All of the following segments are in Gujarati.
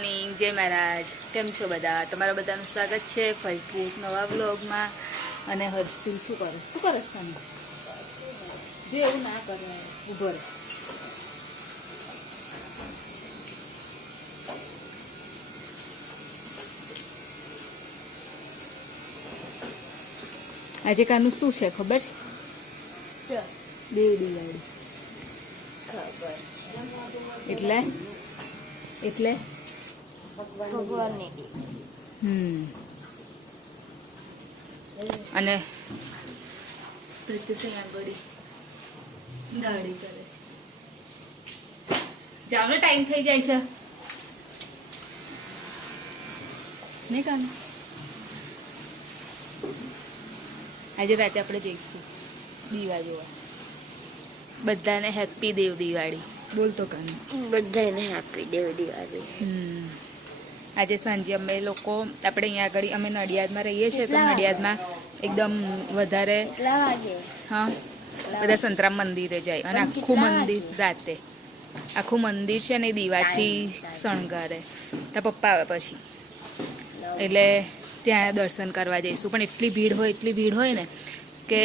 મોર્નિંગ, જય મહારાજ. કેમ છો બધા? તમારા બધાનું સ્વાગત છે ફરીથી એક નવા વ્લોગમાં. અને હર્ષિલ શું કરે છે તમે? જો એવું ના કરે, ઊભો રહે. આજે કાનું શું છે ખબર છે? દેવ દિવાળી. એટલે એટલે ભગવાનની અને પ્રીતિશ આગળ ગાડી કરે છે. જાવનો ટાઈમ થઈ જાય છે નહીં કાનું? આજે રાતે આપણે જઈશું દીવા જોવા. બધાને હેપી દેવ દિવાળી બોલતો કાનું. બધાને હેપી દેવ દિવાળી. આજે સાંજે અમે લોકો આપણે અહીંયા આગળ અમે નડિયાદમાં રહીએ છીએ તો નડિયાદમાં એકદમ વધારે હા બધા સંતરામ મંદિરે જાય અને આખું મંદિર રાતે આખું મંદિર છે ને દીવાથી શણગારે. ત્યાં પપ્પા આવે પછી એટલે ત્યાં દર્શન કરવા જઈશું. પણ એટલી ભીડ હોય ને કે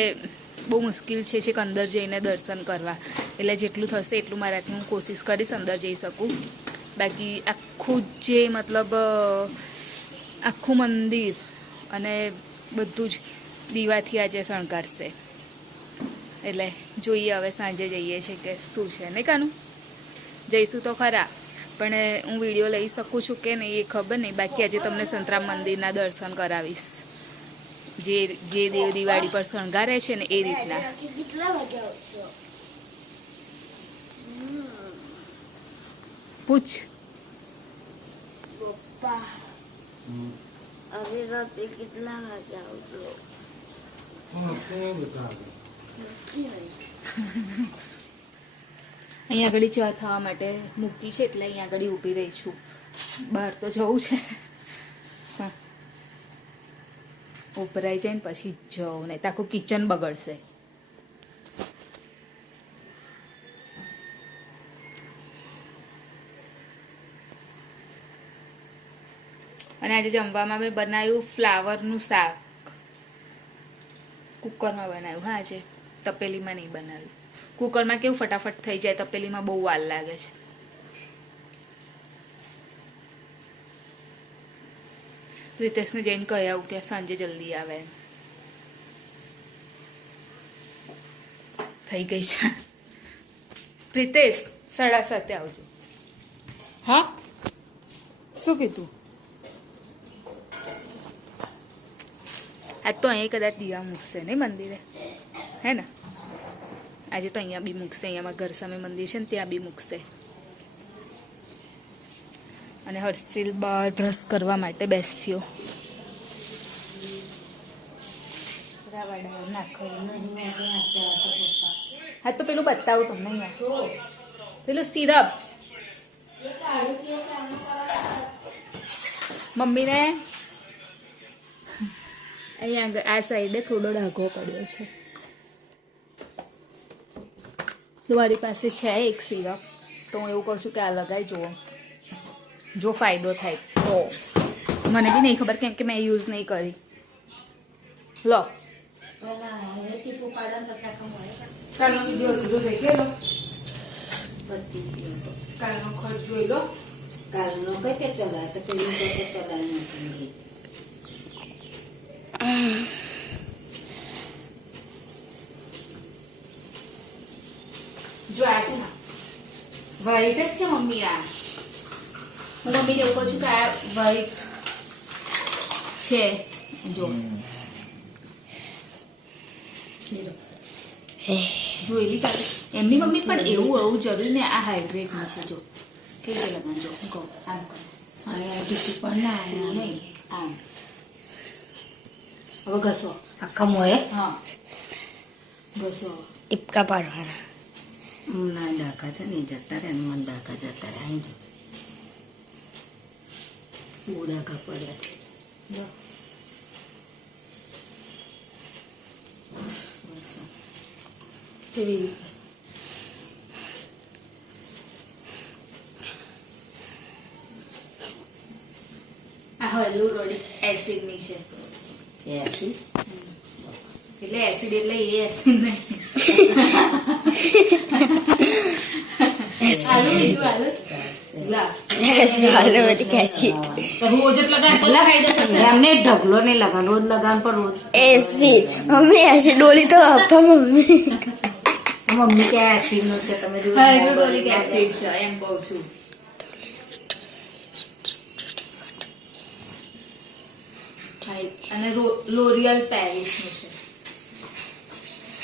બહુ મુશ્કેલ છે છેક અંદર જઈને દર્શન કરવા. એટલે જેટલું થશે એટલું મારાથી હું કોશિશ કરીશ અંદર જઈ શકું. બાકી આખું જે મતલબ આખું મંદિર અને બધું જ દીવાથી આજે શણગારશે. એટલે જોઈએ હવે સાંજે જઈએ છીએ કે શું છે નહીં કાનું. જઈશું તો ખરા પણ હું વિડીયો લઈ શકું છું કે નહીં એ ખબર નહીં. બાકી આજે તમને સંતરામ મંદિરના દર્શન કરાવીશ જે દેવ દિવાળી પર શણગારે છે ને એ રીતના. પૂછ પપ્પા હવે રાતે કેટલા વાગે આવજો? અહીંયા આગળ ચા ખાવા માટે મૂકી છે એટલે અહીંયા આગળ ઊભી રહી છું. બહાર તો જવું છે ઉભરાઈ જાય ને પછી જવું નહીં તો આખું કિચન બગડશે. અને આજે જમવામાં મેં બનાવ્યું ફ્લાવરનું શાક. કુકરમાં બનાવ્યું. હા આજે તપેલીમાં નહીં બનાવ્યું. કુકરમાં કેવું ફટાફટ થઈ જાય, તપેલીમાં બહુ વાર લાગે છે. રીતેશને જઈને કહી આવું કે સાંજે જલ્દી આવે. થઈ ગઈ છે. પ્રીતેશ 7:30 આવજો. હા શું કીધું? આજ તો અહીંયા કદાચ દીવા મૂકશે નહીં મંદિરે, હે ને? આજે તો અહીંયા બી મૂકશે. અહીંયામાં ઘર સામે મંદિર છે ને ત્યાં બી મૂકશે. અને હર્ષિલ બહાર બ્રશ કરવા માટે બેસ્યો. હા તો પેલું બતાવું તમને અહીંયા પેલું સિરપ મમ્મીને અહીંયા આ સાઈડે થોડો ડાઘો પડ્યો છે. તમારી પાસે છે એક સિરપ તો હું એવું કહું છું કે આ લગાવી જુઓ, જો ફાયદો થાય તો. મને બી નહીં ખબર કેમ કે મેં યુઝ નહીં કરી. લો કાલનો વિડીયો જોઈ ગયેલો, કાલનો ખર્ચ જોઈ લો. કાલનો કઈ કે ચલાય તો પેલું તો ચલાય નથી. જો આ છે ને વ્હાઈટ જ છે મમ્મી. આ હું મમ્મીને એવું કહું છું કે આ વ્હાઈટ છે. જો જોયેલી કાલે એમની મમ્મી પણ એવું જરૂરી ને. આ હાઇડ્રેટની છે. જો કેવી લગાવજો કહો આમ કરો. બીજું પણ ના નહીં આમ. હવે ઘસો આખા મોએ. હા ઘસો ટીપકા પાડવાના. ના ડાકા છે ને જતા રહે. મને ડાકા જતા રહે. અહીં બહુ ડાકા પડ્યા છે. કેવી રીતે એસિડની છે એસી એટલે એસિડ એટલે એ એસિડ નહીં આલુ બીજું આલુ લા આયુર્વેદિક એસિડ તો રોજ જ લગાડ તો ફાયદો થશે એમને ઢગલો નહીં લગાડ રોજ લગાડ પર રોજ એસિડ મમ્મી એસિડ ડોલી તો આપા મમ્મી મમ્મી કે એસિડ નું છે તમે રોજ હાઇડ્રોક્લોરિક એસિડ છે એમ કહું છું અને લોરિયલ પેરિસ નું છે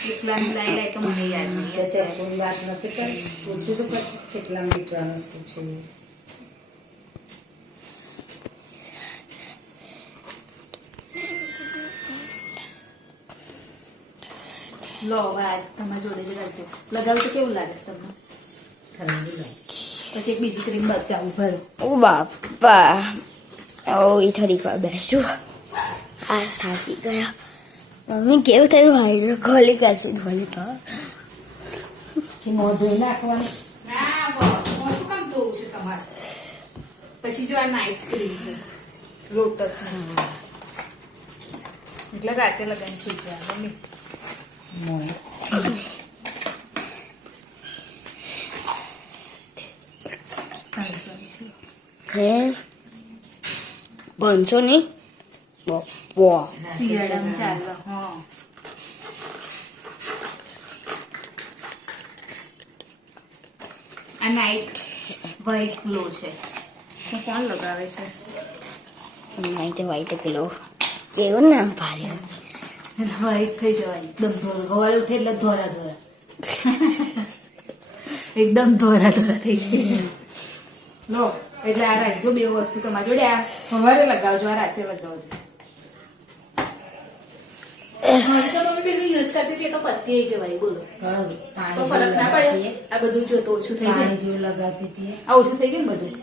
કેટલા લાઈ તો મને યાદ નહીં કે ચપ્પુની વાત નથી કરી પૂછ્યું તો પછી કેટલા વેચવાનું શું છે લો હવે આજ તમારા જોડે જ રાખજો લગાવું તો કેવું લાગે છે તમને ઠંડી લાગે પછી એક બીજી ક્રીમ બતાવું ભરો ઓ બાપા ઓ એ થોડીક વાર બેસું આ થાકી ગયા મમ્મી કેવું થયું હાઇડ્રોક્લોરિક એસિડ વાળી તો મોં ધોઈ નાખવાનું ના હું શું કામ ધોવું છે તમારે પછી જો આ નાઇટ ક્રીમ છે લોટસ એટલે રાતે લગાવીને સુઈ જાય મમ્મી મોં હે 500 ની બપ્પા શિયાળામાં ચાલે હા આ નાઇટ વ્હાઈટ ગ્લો છે તો કોણ લગાવે છે નાઈટ વાઈટ કિલો કેવું નામ પાડ્યું વ્હાઈટ થઈ જવાય એકદમ ધોરા સવારે ઉઠે એટલે ધોરા ધોરા એકદમ ધોરા ધોરા થઈ જાય લો એટલે આ રાખજો બે વસ્તુ તમારી જોડે આ સવારે લગાવજો આ રાતે લગાવજો મારે તો મમ્મી પેલું યુઝ કરતી હતી એ તો પતી આવી જવાય બોલો તો ફરક ના પડે આ બધું જો તો ઓછું થઈ પાણી ગયું જેવું લગાવતી હતી આ ઓછું થઈ ગયું ને બધું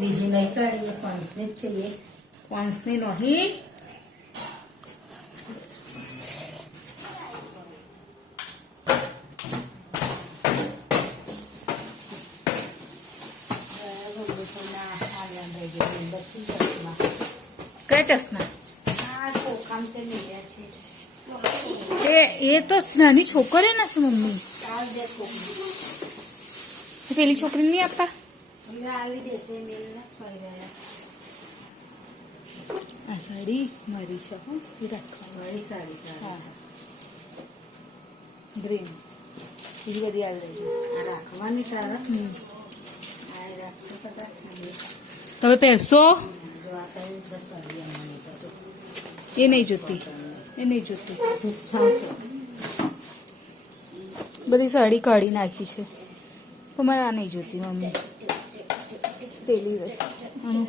બીજી નહીં કાઢી 5 ની જ છે વાંસની નહીં કયા ચશ્મા એ તો નાની છોકરીઓ ના છે મમ્મી પેલી છોકરી નહીં આપવા આ સાડી મારી છે હો એ રાખવા સાડી હા ગ્રીન બીજી બધી આવી રહી આ રાખવાની તારા છે આ રાખજો કદાચ તમે પહેરશો જો આ કઈ છે સાડી આની તો એ નહીં જોતી એ નહીં જોતી છાવ છે બધી સાડી કાઢી નાખી છે પણ મારે આ નહીં જોતી મમ્મી પેલી વસ્તુ આનું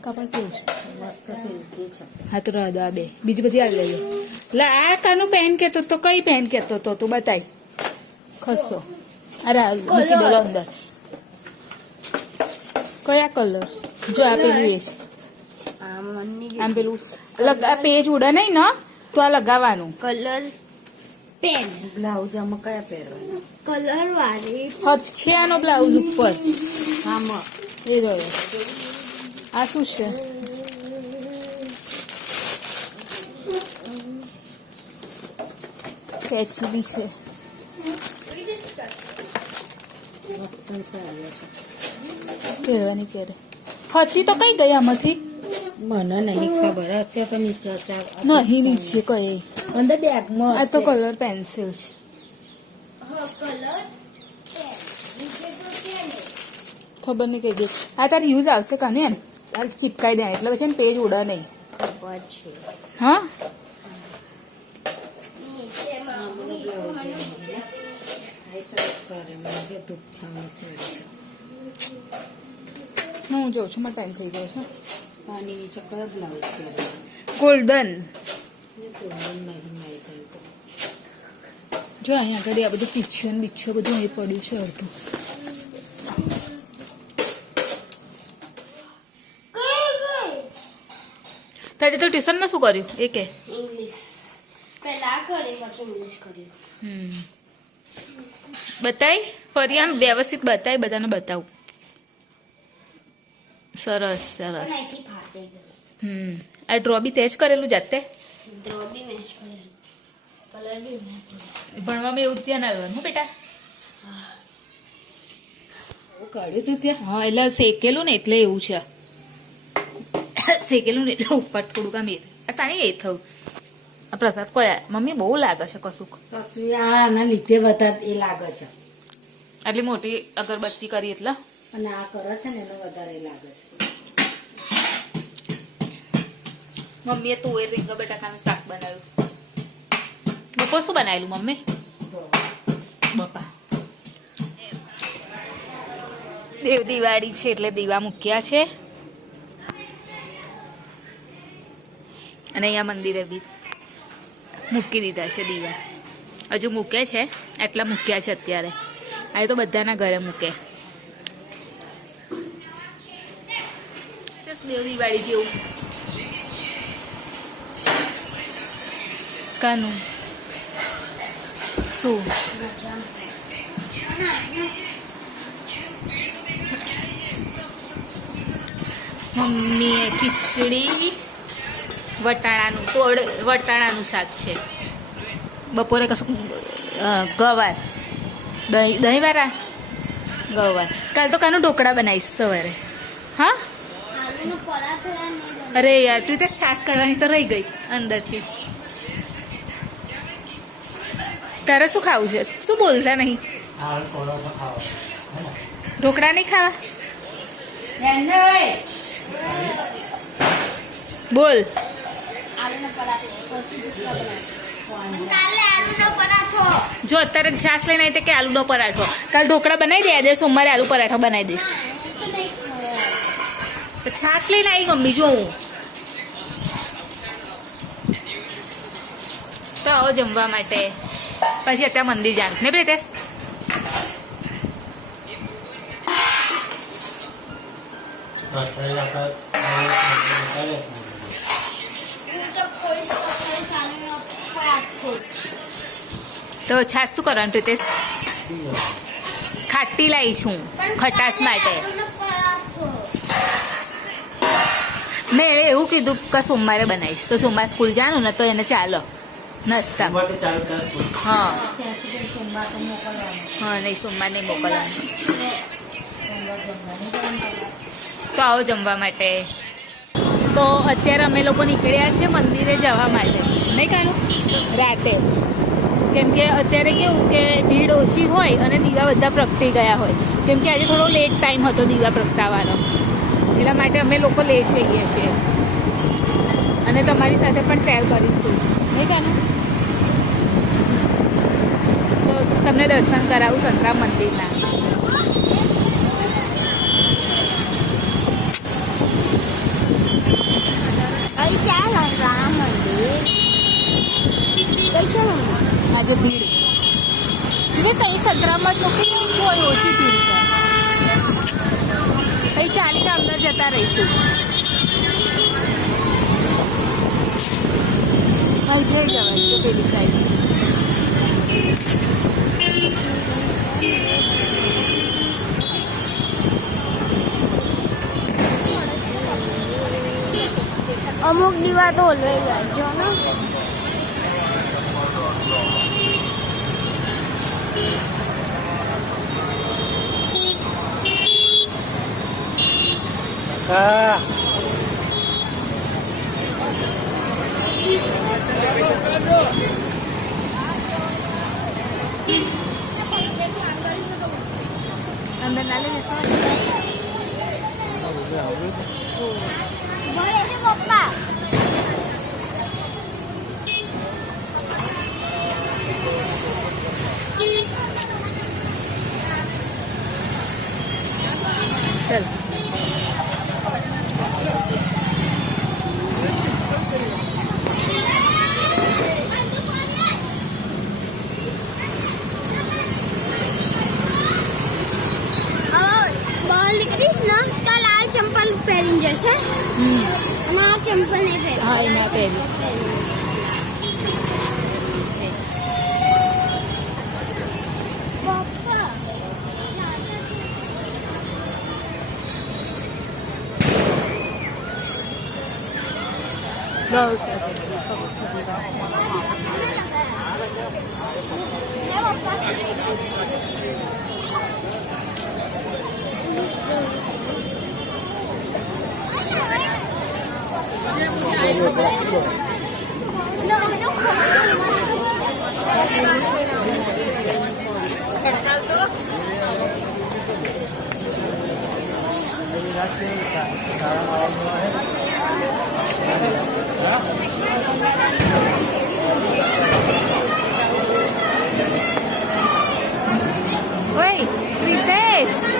કાપડ કેવું છે મસ્ત સિલ્કી છે હા તો રાધા બે બીજી બધી આવી લઈએ એટલે આ કાનું પેન કહેતો તો કઈ પેન કહેતો તો તું બતાય ખસો અરે મૂકી દો અંદર કયા કલર જો આ પેલું એ છે આમ પેલું આ પેજ ઉડે નહીં ને તો આ લગાવવાનું કલર પેન બ્લાઉઝ આમાં કયા પહેરવાના કલર વાળી હદ છે આનો બ્લાઉઝ ઉપર આમાં એ રહ્યો આ શું છે કેચી બી છે મસ્ત સાડી છે પહેરવાની ક્યારે હતી તો કઈ ગઈ આમાંથી મને નહીં ખબર હશે તો નીચે હશે નહીં નીચે કઈ અંદર બેગમાં આ તો કલર પેન્સિલ છે ખબર નહીં કઈ દે આ તારી યુઝ આવશે કાને એમ ચાલ ચીપકાઈ દે એટલે પછી પેજ ઉડે નહીં ખબર છે હા ધૂપ છાવની સાડી છે હું જોઉં છું મારો ટાઈમ થઈ ગયો છે આની નીચે કયો બ્લાઉઝ પહેરવાનો ગોલ્ડન નહીં મારી કઈ જો અહીંયા આગળ આ બધું પીછું ને બીછું બધું અહીં પડ્યું છે અડધું તારે તો ટ્યુશનમાં શું કર્યું એ કે ઇંગ્લિશ પહેલા કરી પછી ઇંગ્લિશ કર્યું બતાય ફરી આમ વ્યવસ્થિત બતાય બધાને બતાવું સરસ સરસ અહીંથી ફાટી ગયું આ ડ્રો બી તે જ કરેલું જાતે? ડ્રો બી મેચ કરેલું, કલર બી મેચ કરેલું. ભણવામાં એવું ધ્યાન આવવાનું હો બેટા. કાઢ્યું તું ત્યાં? હા એટલે શેકેલું ને એટલે એવું છે. શેકેલું ને એટલે ઉપર થોડુંક આમ સારી એ થયું. આ પ્રસાદ કોળ્યા મમ્મી બહુ લાગે છે કશુંક. વસ્તુ આના લીધે વધારે એ લાગે છે, આટલી મોટી અગરબત્તી કરી એટલે અને આ કરે છે ને એનો વધારે એ લાગે છે. મમ્મીએ તુવેર રીંગણ બટાકાનું શાક બનાવ્યું. બપોર શું બનાવેલું મમ્મી? બપા દેવ દિવાળી છે એટલે દીવા મૂક્યા છે. અને અહીંયા મંદિરે બી મૂકી દીધા છે દીવા. હજુ મૂકે છે, એટલા મૂક્યા છે અત્યારે. આ તો બધાના ઘરે મૂકે. દેવ દિવાળી જેવું. કાનું શું મમ્મીએ ખીચડી વટાણાનું શાક છે. બપોરે કશું ગવાર દહીંવાળા ગવાર. કાલ તો કાનું ઢોકળા બનાવીશ સવારે. હા આલુનો પરાઠો યાર નહીં બને. અરે યાર તું ત્યાં છાશ કાઢવાની તો રહી ગઈ અંદરથી. તારે શું ખાવું છે? શું બોલતા નહીં? ઢોકળા નહીં ખાવા? બોલ. આલુનો પરાઠો પછી ઢોકળા બનાવે. કાલે આલુનો પરાઠો. જો અત્યારે છાશ લઈને આવી કે આલુનો પરાઠો. કાલ ઢોકળા બનાવી દે, આજે સોમવારે આલુ પરાઠો બનાવી દઈશ. તો નહીં ખાવા. તો છાશ લઈને આવી મમ્મી જો હું. તો આવો જમવા માટે. પછી અત્યારે મંદિર જાણ ને પ્રીતેશ. હું તો કોઈ સફાઈ આલુનો પરાઠો. તો છાશ શું કરવાનું પ્રીતેશ? ખાટી લાવી છું ખટાશ માટે. આલુનો પરાઠો. મેં એવું કીધું કે સોમવારે બનાવીશ. તો સોમવાર સ્કૂલ જાનું ને તો એને ચાલો નાસ્તા. હા હા નહીં સોમવાર નહીં મોકલવાનું. તો આવો જમવા માટે. તો અત્યારે અમે લોકો નીકળ્યા છે મંદિરે જવા માટે. નહીં કાનું રાતે. કેમ કે અત્યારે કેવું કે ભીડ ઓછી હોય અને દીવા બધા પ્રગટી ગયા હોય. કેમ કે આજે થોડો લેટ ટાઈમ હતો દીવા પ્રગટાવવાનો. એટલા માટે અમે લોકો લેટ જઈએ છીએ. અને તમારી સાથે પણ શેર કરીશું. નહીં કાનું? તો તમને દર્શન કરાવું સંતરામ મંદિરના. અહીં ચાલ રામ મંદિર. કઈ છે મંદિર? આજે ભીડ એટલે સહી સંતરામમાં જ મૂકી કોઈ ઓછી ભીડ છે. અહીં ચાલીને અંદર જતા રહીશું. અહીં જઈ જવાય તો પેલી સાઈડ. અમુક દીવા તો લઈ જાજો ને. અંદર ના લઈ જશે. ભલે છે પપ્પા. ચલ બહાર નીકળીશ ને તો લાલ ચંપલ પહેરીને જશે. અને આ ચંપલ નહીં પહેરી. હા એના પહેરીશ. પપ્પા Oi, Princess!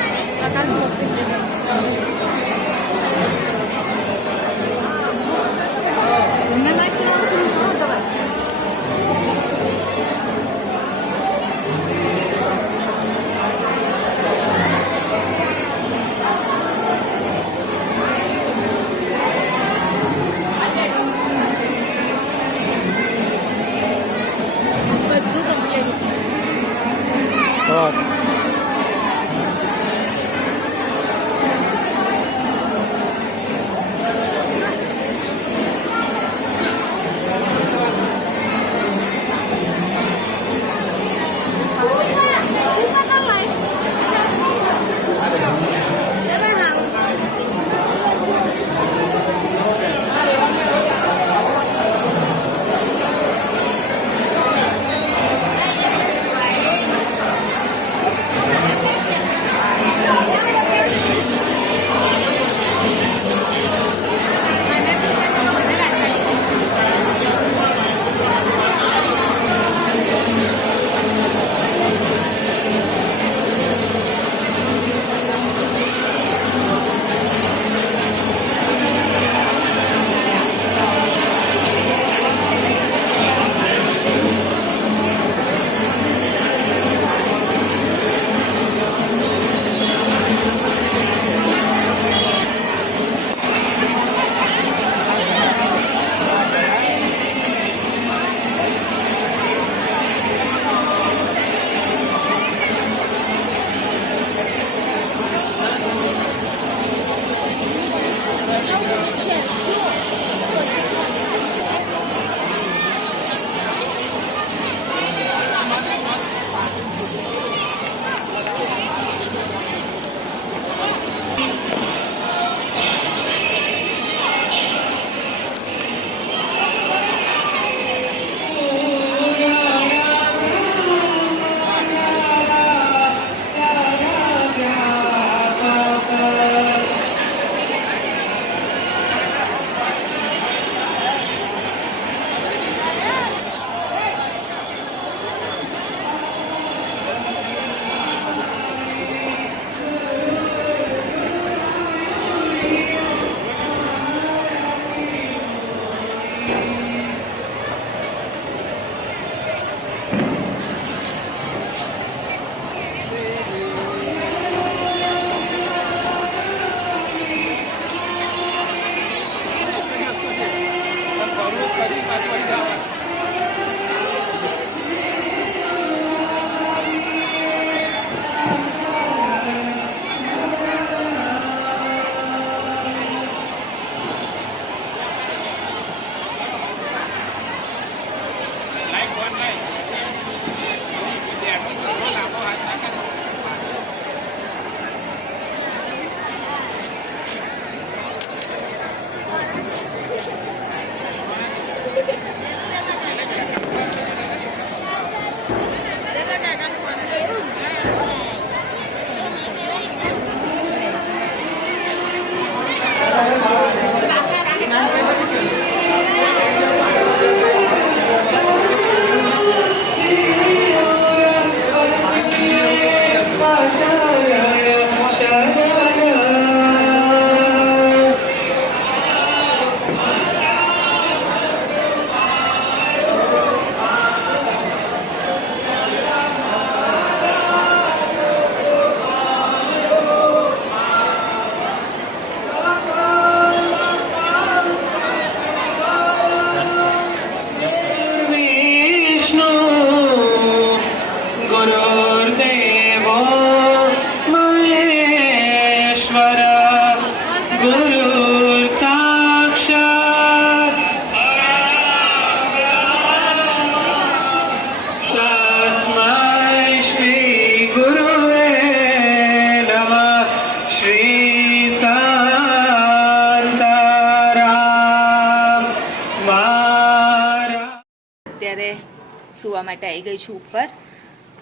જોવા માટે આવી ગઈ છું ઉપર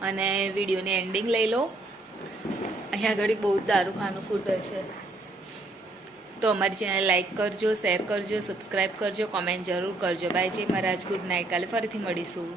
અને વિડીયોની એન્ડિંગ લઈ લો. અહીંયા આગળ બહુ જ દારૂખાનું ફૂટે છે. તો અમારી ચેનલ લાઈક કરજો, શેર કરજો, સબસ્ક્રાઈબ કરજો, કોમેન્ટ જરૂર કરજો. બાય જય મહારાજ, ગુડ નાઇટ. કાલે ફરીથી મળીશું.